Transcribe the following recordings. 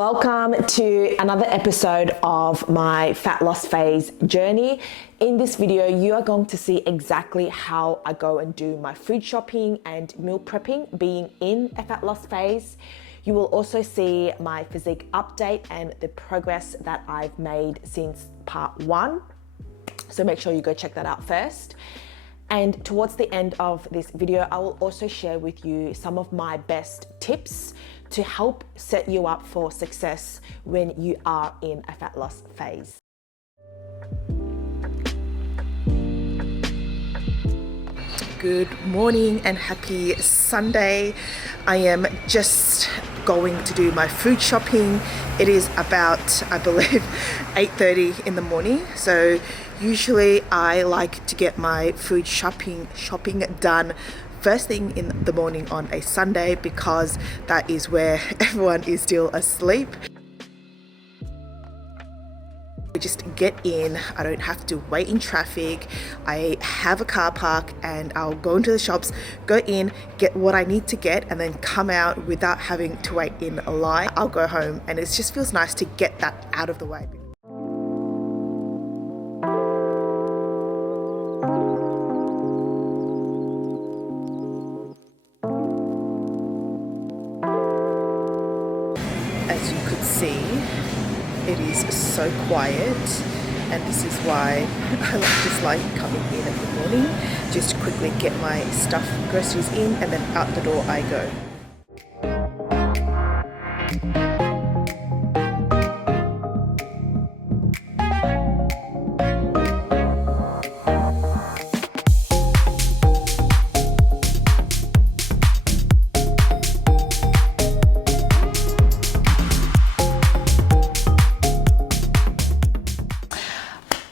Welcome to another episode of my fat loss phase journey. In this video, you are going to see exactly how I go and do my food shopping and meal prepping being in a fat loss phase. You will also see my physique update and the progress that I've made since part 1. So make sure you go check that out first. And towards the end of this video, I will also share with you some of my best tips to help set you up for success when you are in a fat loss phase. Good morning and happy Sunday. I am just going to do my food shopping. It is about, I believe, 8:30 in the morning. So usually I like to get my food shopping done first thing in the morning on a Sunday because that is where everyone is still asleep. We just get in, I don't have to wait in traffic. I have a car park and I'll go into the shops, go in, get what I need to get, and then come out without having to wait in a line. I'll go home and it just feels nice to get that out of the way. As you could see, it is so quiet, and this is why I just like coming in in the morning, just to quickly get my stuff, groceries in, and then out the door I go.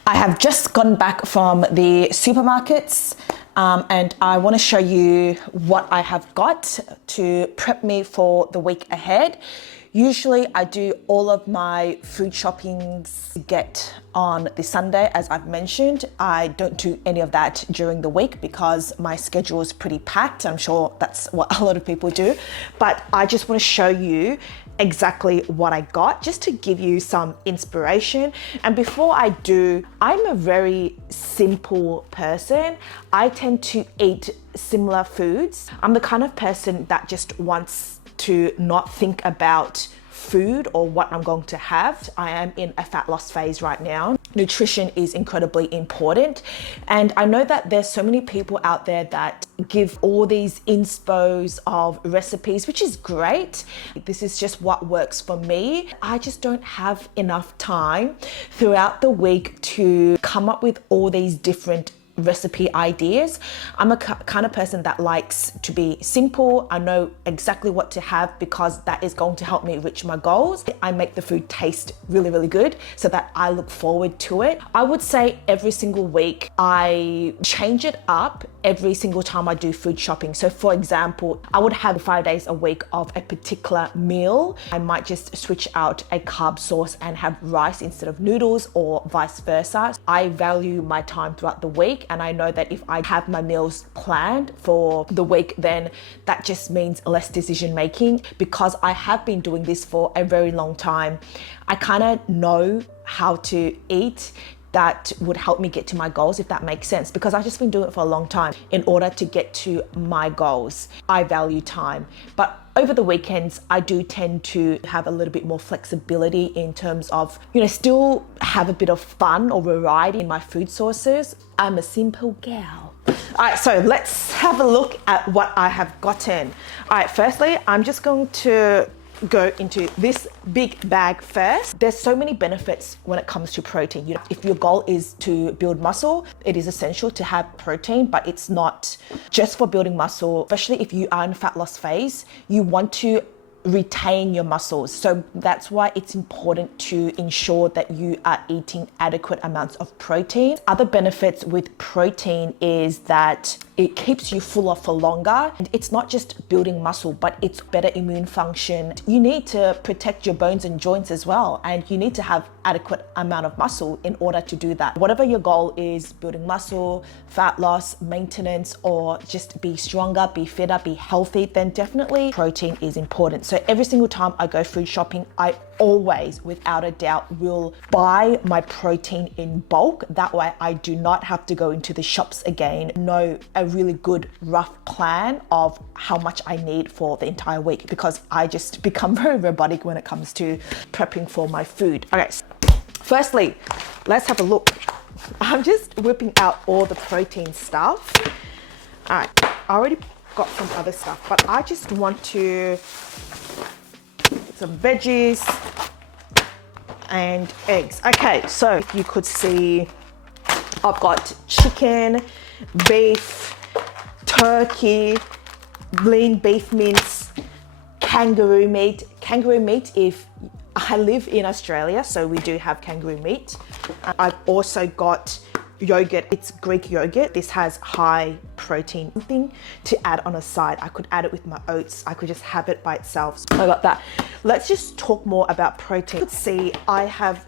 I have just gotten back from the supermarkets and I want to show you what I have got to prep me for the week ahead. Usually I do all of my food shoppings get on the Sunday, as I've mentioned. I don't do any of that during the week because my schedule is pretty packed. I'm sure that's what a lot of people do, but I just want to show you exactly what I got just to give you some inspiration. And before I do, I'm a very simple person. I tend to eat similar foods. I'm the kind of person that just wants to not think about food or what I'm going to have. I am in a fat loss phase right now. Nutrition is incredibly important. And I know that there's so many people out there that give all these inspos of recipes, which is great. This is just what works for me. I just don't have enough time throughout the week to come up with all these different recipe ideas. I'm a kind of person that likes to be simple. I know exactly what to have because that is going to help me reach my goals. I make the food taste really, really good so that I look forward to it. I would say every single week I change it up every single time I do food shopping. So for example, I would have 5 days a week of a particular meal. I might just switch out a carb source and have rice instead of noodles or vice versa. I value my time throughout the week, and I know that if I have my meals planned for the week, then that just means less decision making. Because I have been doing this for a very long time, I kind of know how to eat that would help me get to my goals, if that makes sense, because I've just been doing it for a long time. In order to get to my goals, I value time. But over the weekends, I do tend to have a little bit more flexibility in terms of, still have a bit of fun or variety in my food sources. I'm a simple gal. All right, so let's have a look at what I have gotten. All right, firstly, I'm just going to go into this big bag first. There's so many benefits when it comes to protein. If your goal is to build muscle, it is essential to have protein, but it's not just for building muscle. Especially if you are in fat loss phase, you want to retain your muscles. So that's why it's important to ensure that you are eating adequate amounts of protein. Other benefits with protein is that it keeps you fuller for longer. And it's not just building muscle, but it's better immune function. You need to protect your bones and joints as well. And you need to have adequate amount of muscle in order to do that. Whatever your goal is, building muscle, fat loss, maintenance, or just be stronger, be fitter, be healthy, then definitely protein is important. So So every single time I go food shopping, I always, without a doubt, will buy my protein in bulk. That way I do not have to go into the shops again. Know a really good rough plan of how much I need for the entire week, because I just become very robotic when it comes to prepping for my food. Okay, so firstly, let's have a look. I'm just whipping out all the protein stuff. All right, I already got some other stuff, but I just want to some veggies and eggs. Okay, so if you could see, I've got chicken, beef, turkey, lean beef mince, kangaroo meat. Kangaroo meat, if I live in Australia, so we do have kangaroo meat. I've also got yogurt. It's Greek yogurt. This has high protein. Something to add on a side. I could add it with my oats. I could just have it by itself. So I got that. Let's just talk more about protein. You could see I have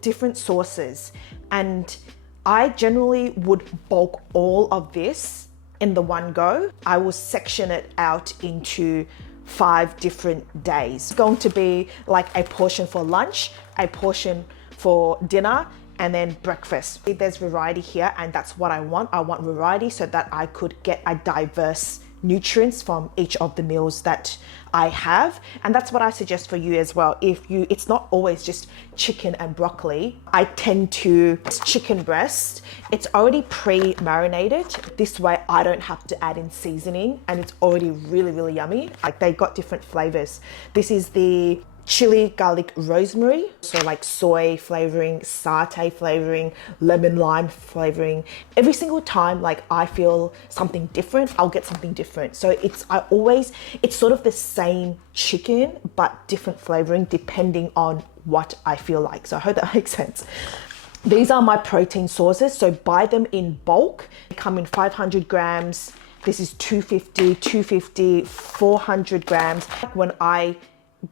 different sources, and I generally would bulk all of this in the one go. I will section it out into 5 different days. It's going to be like a portion for lunch, a portion for dinner, and then breakfast. There's variety here, and that's what I want. I want variety so that I could get a diverse nutrients from each of the meals that I have. And that's what I suggest for you as well. It's not always just chicken and broccoli. I tend to chicken breast. It's already pre-marinated. This way I don't have to add in seasoning, and it's already really, really yummy. Like, they got different flavors. This is the chili, garlic, rosemary. So like soy flavoring, satay flavoring, lemon lime flavoring. Every single time like I feel something different, I'll get something different. So it's sort of the same chicken, but different flavoring depending on what I feel like. So I hope that makes sense. These are my protein sources. So buy them in bulk. They come in 500 grams. This is 250, 400 grams. When I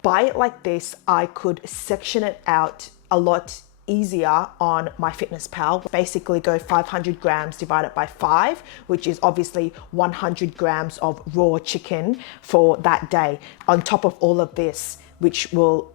buy it like this, I could section it out a lot easier on MyFitnessPal. Basically go 500 grams divided by 5, which is obviously 100 grams of raw chicken for that day, on top of all of this, which will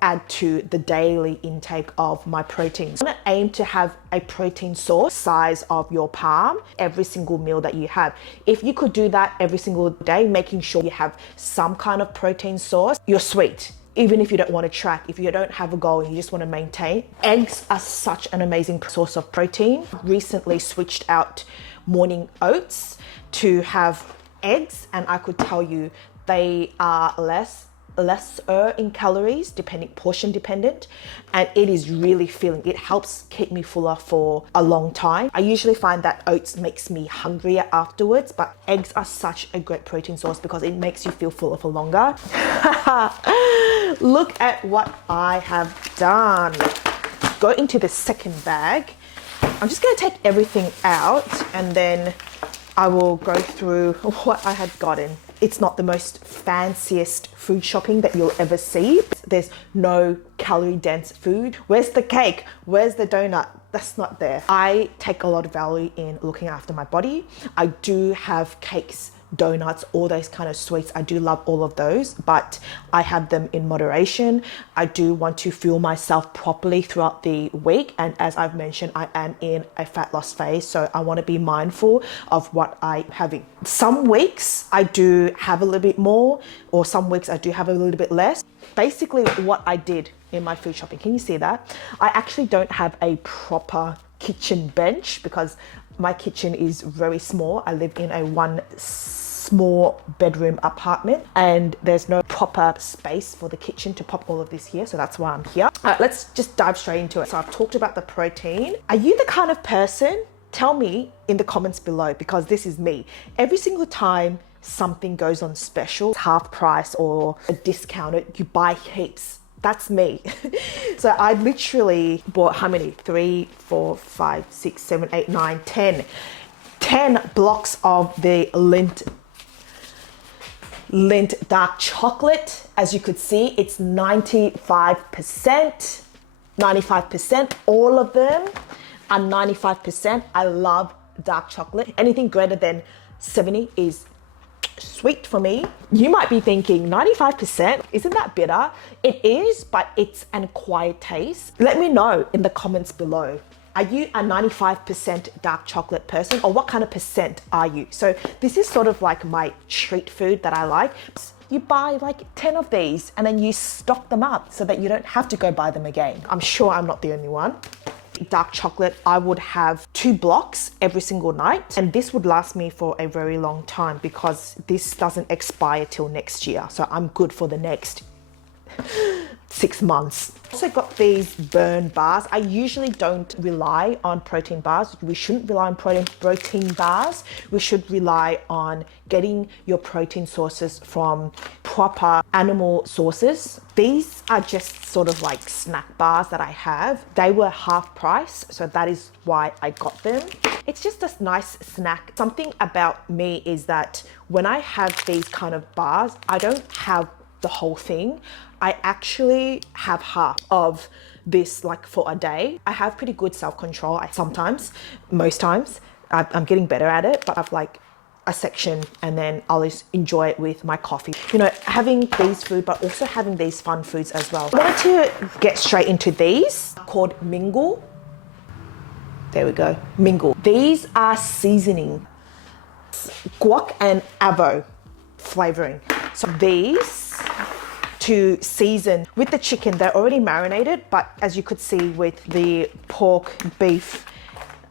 add to the daily intake of my proteins. I want to aim to have a protein source size of your palm every single meal that you have. If you could do that every single day, making sure you have some kind of protein source, you're sweet. Even if you don't want to track, if you don't have a goal and you just want to maintain. Eggs are such an amazing source of protein. Recently switched out morning oats to have eggs, and I could tell you they are lesser in calories, portion dependent, and it is really filling. It helps keep me fuller for a long time. I usually find that oats makes me hungrier afterwards, but eggs are such a great protein source because it makes you feel fuller for longer. Look at what I have done. Go into the second bag. I'm just going to take everything out, and then I will go through what I had gotten. It's not the most fanciest food shopping that you'll ever see. There's no calorie dense food. Where's the cake? Where's the donut? That's not there. I take a lot of value in looking after my body. I do have cakes, donuts, all those kind of sweets. I do love all of those, but I have them in moderation. I do want to fuel myself properly throughout the week. And as I've mentioned, I am in a fat loss phase, so I want to be mindful of what I'm having. Some weeks I do have a little bit more, or some weeks I do have a little bit less. Basically what I did in my food shopping, can you see that? I actually don't have a proper kitchen bench because my kitchen is very small. I live in a one small bedroom apartment, and there's no proper space for the kitchen to pop all of this here. So that's why I'm here. All right, let's just dive straight into it. So I've talked about the protein. Are you the kind of person? Tell me in the comments below, because this is me. Every single time something goes on special, half price or discounted, you buy heaps. That's me. So I literally bought how many? 3, 4, 5, 6, 7, 8, 9, 10. 10 blocks of the Lindt dark chocolate. As you could see, it's 95%. 95%. All of them are 95%. I love dark chocolate. Anything greater than 70 is sweet for me. You might be thinking 95%, isn't that bitter? It is, but it's an acquired taste. Let me know in the comments below. Are you a 95% dark chocolate person, or what kind of percent are you? So this is sort of like my treat food that I like. You buy like 10 of these and then you stock them up so that you don't have to go buy them again. I'm sure I'm not the only one. Dark chocolate, I would have 2 blocks every single night, and this would last me for a very long time because this doesn't expire till next year. So I'm good for the next 6 months. Also got these burn bars. I usually don't rely on protein bars. We shouldn't rely on protein bars. We should rely on getting your protein sources from proper animal sources. These are just sort of like snack bars that I have. They were half price, so that is why I got them. It's just a nice snack. Something about me is that when I have these kind of bars, I don't have the whole thing. I actually have half of this like for a day. I have pretty good self-control. Sometimes, most times, I'm getting better at it, but I've like a section and then I'll just enjoy it with my coffee. You know, having these food, but also having these fun foods as well. I wanted to get straight into these called 𝗪𝗟𝗄. There we go, 𝗪𝗟𝗄. These are seasoning, guac and avo flavoring. So these to season with the chicken, they're already marinated, but as you could see with the pork, beef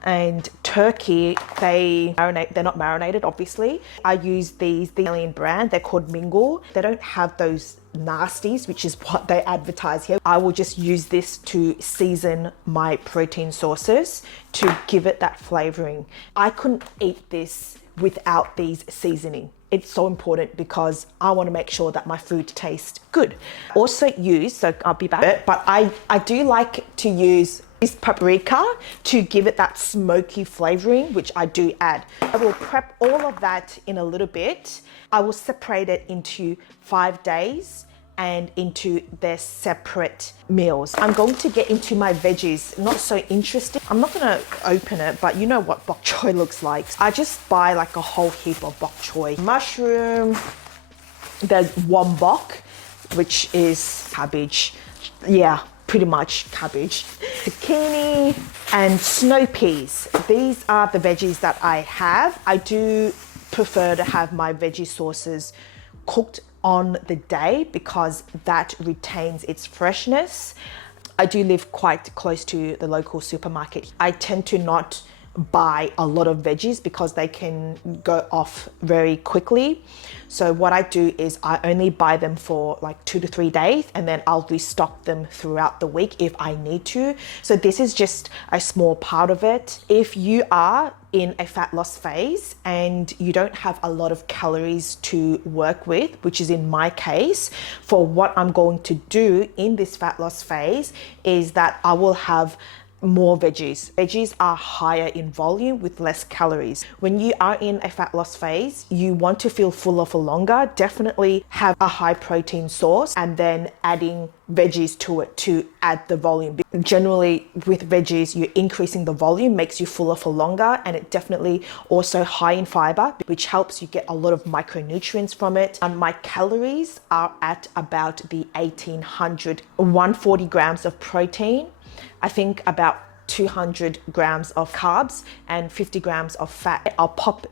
and turkey, they're not marinated, obviously. I use the Alien brand, they're called 𝗪𝗟𝗄. They don't have those nasties, which is what they advertise here. I will just use this to season my protein sources to give it that flavoring. I couldn't eat this without these seasoning. It's so important because I want to make sure that my food tastes good. Also use, so I'll be back, but I do like to use this paprika to give it that smoky flavoring, which I do add. I will prep all of that in a little bit. I will separate it into 5 days and into their separate meals. I'm going to get into my veggies. Not so interesting. I'm not gonna open it, but you know what bok choy looks like. I just buy like a whole heap of bok choy. Mushroom, there's wombok, which is cabbage. Yeah, pretty much cabbage. Zucchini and snow peas. These are the veggies that I have. I do prefer to have my veggie sauces cooked on the day because that retains its freshness. I do live quite close to the local supermarket. I tend to not buy a lot of veggies because they can go off very quickly. So what I do is I only buy them for like 2 to 3 days and then I'll restock them throughout the week if I need to. So this is just a small part of it. If you are in a fat loss phase and you don't have a lot of calories to work with, which is in my case, for what I'm going to do in this fat loss phase is that I will have more veggies. Veggies are higher in volume with less calories. When you are in a fat loss phase, you want to feel fuller for longer. Definitely have a high protein source and then adding veggies to it to add the volume. Generally with veggies, you're increasing the volume, makes you fuller for longer, and it definitely also high in fiber, which helps you get a lot of micronutrients from it. And my calories are at about the 140 grams of protein. I think about 200 grams of carbs and 50 grams of fat. I'll pop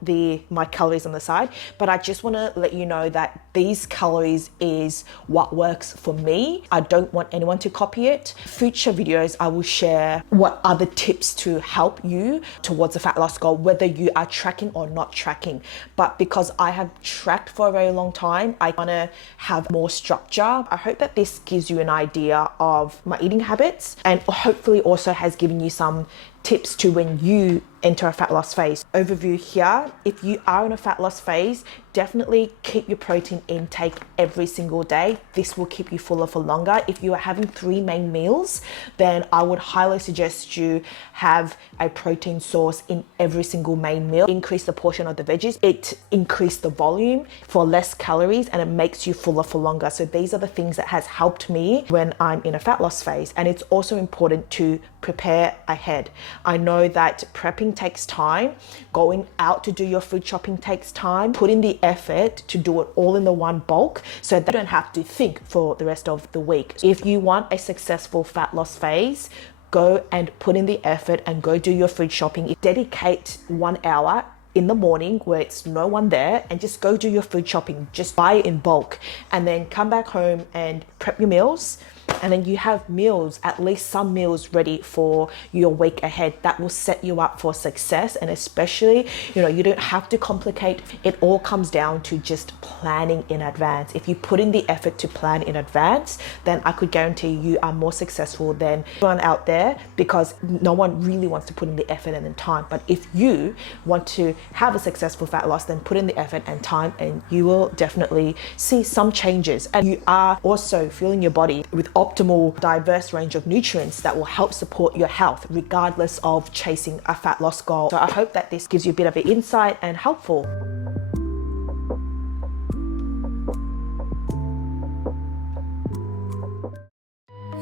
my calories on the side, but I just want to let you know that these calories is what works for me. I don't want anyone to copy it. Future videos, I will share what other tips to help you towards a fat loss goal, whether you are tracking or not tracking. But because I have tracked for a very long time, I want to have more structure. I hope that this gives you an idea of my eating habits and hopefully also has given you some tips to when you enter a fat loss phase. Overview here, if you are in a fat loss phase, definitely keep your protein intake every single day. This will keep you fuller for longer. If you are having 3 main meals, then I would highly suggest you have a protein source in every single main meal. Increase the portion of the veggies. It increases the volume for less calories and it makes you fuller for longer. So these are the things that has helped me when I'm in a fat loss phase. And it's also important to prepare ahead. I know that prepping takes time, going out to do your food shopping takes time. Put in the effort to do it all in the one bulk so that you don't have to think for the rest of the week. If you want a successful fat loss phase, go and put in the effort and go do your food shopping. Dedicate 1 hour in the morning where it's no one there and just go do your food shopping. Just buy it in bulk and then come back home and prep your meals. And then you have meals, at least some meals ready for your week ahead. That will set you up for success. And especially, you don't have to complicate. It all comes down to just planning in advance. If you put in the effort to plan in advance, then I could guarantee you are more successful than everyone out there, because no one really wants to put in the effort and the time. But if you want to have a successful fat loss, then put in the effort and time, and you will definitely see some changes. And you are also filling your body with optimal, diverse range of nutrients that will help support your health, regardless of chasing a fat loss goal. So I hope that this gives you a bit of an insight and helpful.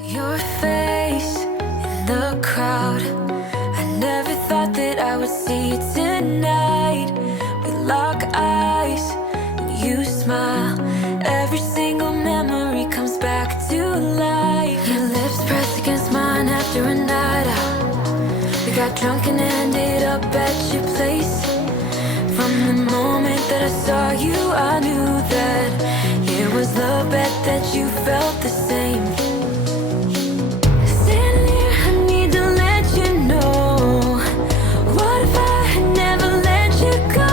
Your face in the crowd, I never thought that I would see you tonight. We lock eyes and you smile, every single memory comes back to life. Your lips pressed against mine after a night out. We got drunk and ended up at your place. From the moment that I saw you, I knew that it was the bet that you felt the same. Standing here, I need to let you know, what if I had never let you go?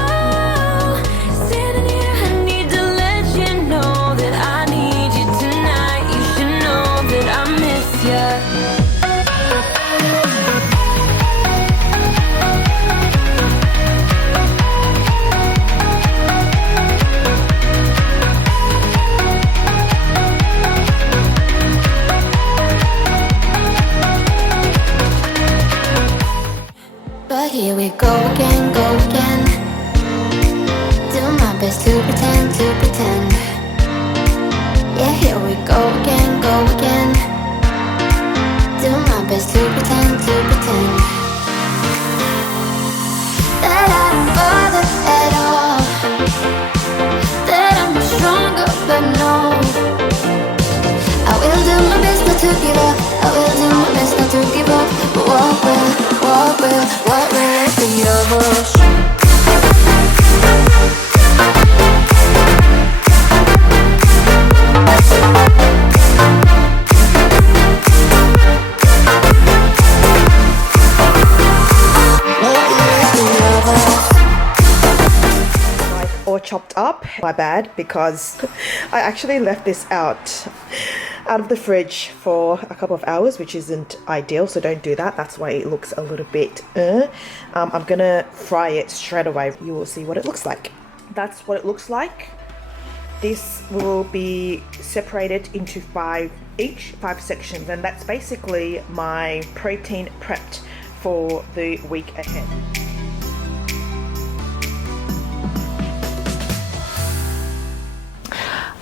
Standing here, I need to let you know that I need you tonight. You should know that I miss you. But here we go again, go again. Do my best to pretend, to pretend. Yeah, here we go again, go again. Do my best to pretend, to pretend. That I don't bother at all, that I'm not stronger, but no, I will do my best not to give up. I will do my best not to give up. But what will it be of us? Or chopped up. My bad, because I actually left this out of the fridge for a couple of hours, which isn't ideal, so don't do that. That's why it looks a little bit I'm gonna fry it straight away. You will see what it looks like. That's what it looks like. This will be separated into 5 sections, and that's basically my protein prepped for the week ahead.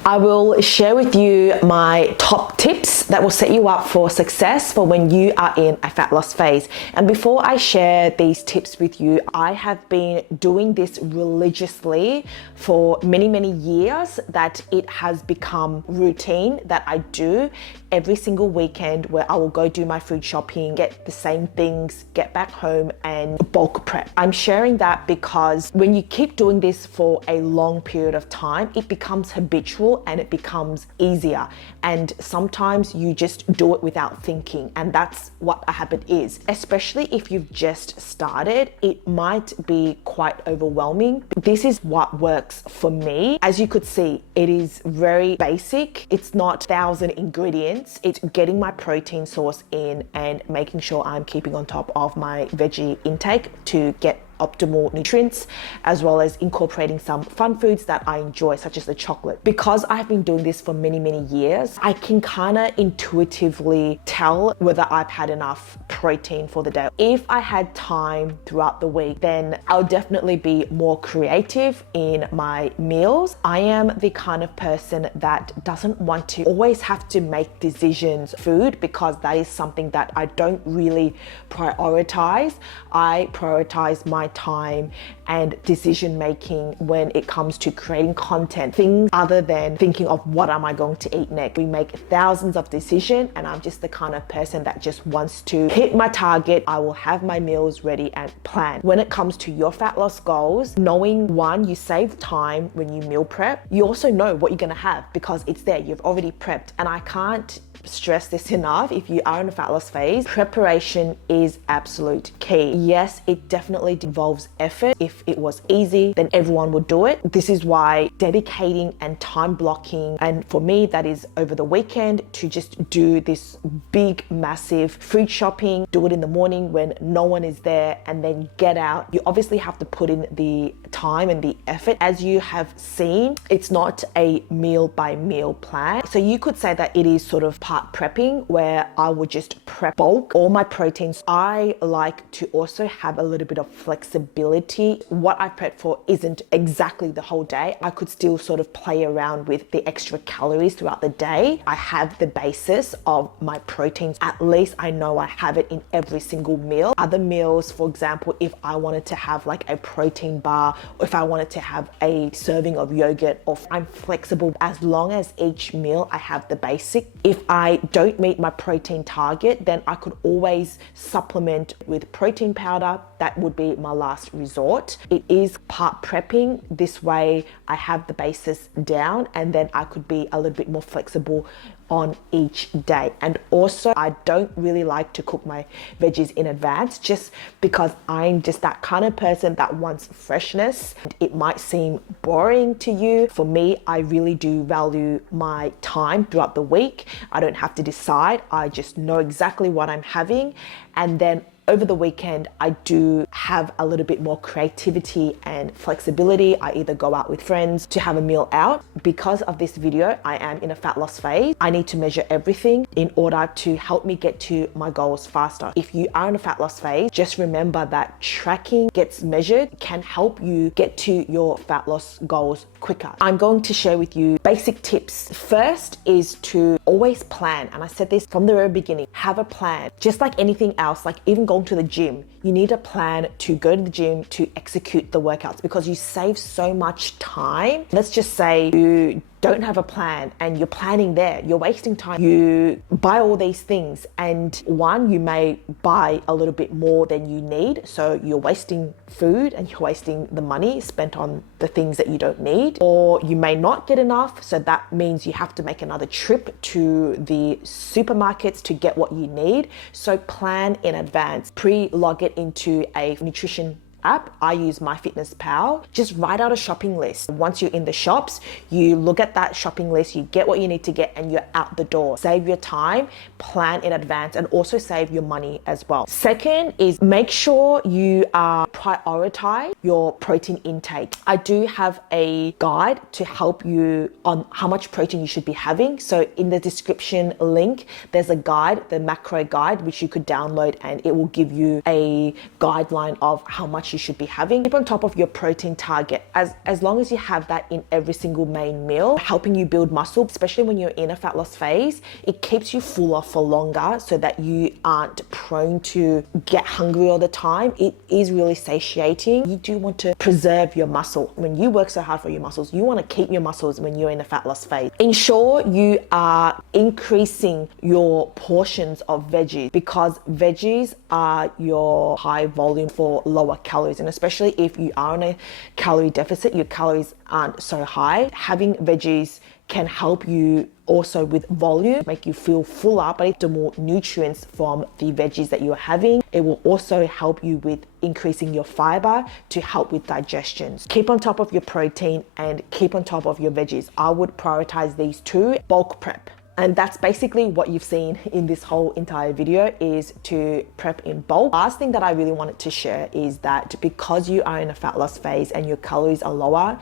I will share with you my top tips that will set you up for success for when you are in a fat loss phase. And before I share these tips with you, I have been doing this religiously for many, many years, that it has become routine that I do every single weekend, where I will go do my food shopping, get the same things, get back home and bulk prep. I'm sharing that because when you keep doing this for a long period of time, it becomes habitual and it becomes easier. And sometimes you just do it without thinking, and that's what a habit is. Especially if you've just started, it might be quite overwhelming. This is what works for me. As you could see, it is very basic. It's not 1,000 ingredients. It's getting my protein source in and making sure I'm keeping on top of my veggie intake to get optimal nutrients, as well as incorporating some fun foods that I enjoy, such as the chocolate. Because I've been doing this for many, many years, I can kind of intuitively tell whether I've had enough protein for the day. If I had time throughout the week, then I'll definitely be more creative in my meals. I am the kind of person that doesn't want to always have to make decisions food, because that is something that I don't really prioritize. I prioritize my time and decision making when it comes to creating content, things other than thinking of what am I going to eat next. We make thousands of decisions, and I'm just the kind of person that just wants to hit my target. I will have my meals ready and plan. When it comes to your fat loss goals, knowing one, you save time when you meal prep. You also know what you're gonna have because it's there, you've already prepped. And I can't stress this enough. If you are in a fat loss phase, preparation is absolute key. Yes, it definitely involves effort. If it was easy, then everyone would do it. This is why dedicating and time blocking, and for me that is over the weekend, to just do this big massive food shopping, do it in the morning when no one is there, and then get out. You obviously have to put in the time and the effort. As you have seen, it's not a meal by meal plan. So you could say that it is sort of part prepping, where I would just prep bulk all my proteins. I like to also have a little bit of flexibility. What I prep for isn't exactly the whole day. I could still sort of play around with the extra calories throughout the day. I have the basis of my proteins. At least I know I have it in every single meal. Other meals, for example, if I wanted to have like a protein bar, or if I wanted to have a serving of yogurt, or I'm flexible as long as each meal I have the basic. If I don't meet my protein target, then I could always supplement with protein powder. That would be my last resort. It is part prepping. This way I have the basis down, and then I could be a little bit more flexible on each day. And also, I don't really like to cook my veggies in advance, just because I'm just that kind of person that wants freshness. It might seem boring to you. For me, I really do value my time throughout the week. I don't have to decide. I just know exactly what I'm having, and then over the weekend, I do have a little bit more creativity and flexibility. I either go out with friends to have a meal out. Because of this video, I am in a fat loss phase. I need to measure everything in order to help me get to my goals faster. If you are in a fat loss phase, just remember that tracking gets measured can help you get to your fat loss goals quicker. I'm going to share with you basic tips. First is to always plan. And I said this from the very beginning, have a plan. Just like anything else, like even going to the gym, you need a plan to go to the gym to execute the workouts, because you save so much time. Let's just say you don't have a plan and you're planning there, you're wasting time. You buy all these things, and one, you may buy a little bit more than you need, so you're wasting food and you're wasting the money spent on the things that you don't need. Or you may not get enough, so that means you have to make another trip to the supermarkets to get what you need. So plan in advance. Pre-log it into a nutrition app. I use MyFitnessPal. Just write out a shopping list. Once you're in the shops, you look at that shopping list, you get what you need to get, and you're out the door. Save your time, plan in advance, and also save your money as well. Second is make sure you prioritize your protein intake. I do have a guide to help you on how much protein you should be having. So in the description link, there's a guide, the macro guide, which you could download, and it will give you a guideline of how much you should be having. Keep on top of your protein target. As long as you have that in every single main meal, helping you build muscle, especially when you're in a fat loss phase, it keeps you fuller for longer so that you aren't prone to get hungry all the time. It is really satiating. You do want to preserve your muscle. When you work so hard for your muscles, you want to keep your muscles when you're in a fat loss phase. Ensure you are increasing your portions of veggies, because veggies are your high volume for lower calories. And especially if you are on a calorie deficit, your calories aren't so high. Having veggies can help you also with volume, make you feel fuller, but it's the more nutrients from the veggies that you're having. It will also help you with increasing your fiber to help with digestion. Keep on top of your protein and keep on top of your veggies. I would prioritize these two. Bulk prep. And that's basically what you've seen in this whole entire video, is to prep in bulk. Last thing that I really wanted to share is that because you are in a fat loss phase and your calories are lower,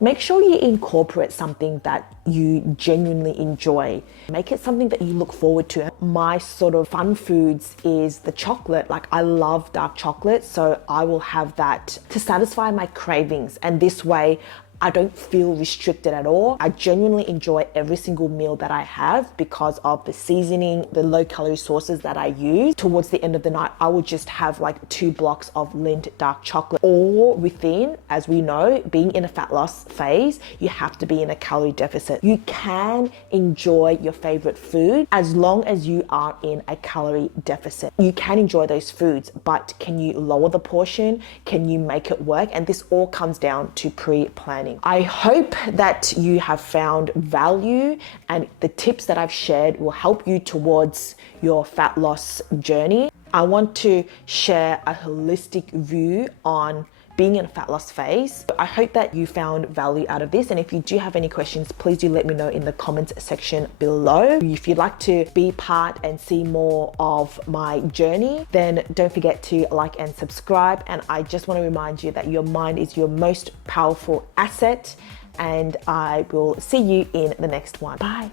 make sure you incorporate something that you genuinely enjoy. Make it something that you look forward to. My sort of fun foods is the chocolate. Like, I love dark chocolate, so I will have that to satisfy my cravings. And this way, I don't feel restricted at all. I genuinely enjoy every single meal that I have because of the seasoning, the low calorie sauces that I use. Towards the end of the night, I will just have like 2 blocks of Lindt dark chocolate. All within, as we know, being in a fat loss phase, you have to be in a calorie deficit. You can enjoy your favorite food as long as you are in a calorie deficit. You can enjoy those foods, but can you lower the portion? Can you make it work? And this all comes down to pre-planning. I hope that you have found value and the tips that I've shared will help you towards your fat loss journey. I want to share a holistic view on being in a fat loss phase. I hope that you found value out of this, and if you do have any questions, please do let me know in the comments section below. If you'd like to be part and see more of my journey, then don't forget to like and subscribe. And I just want to remind you that your mind is your most powerful asset, and I will see you in the next one. Bye.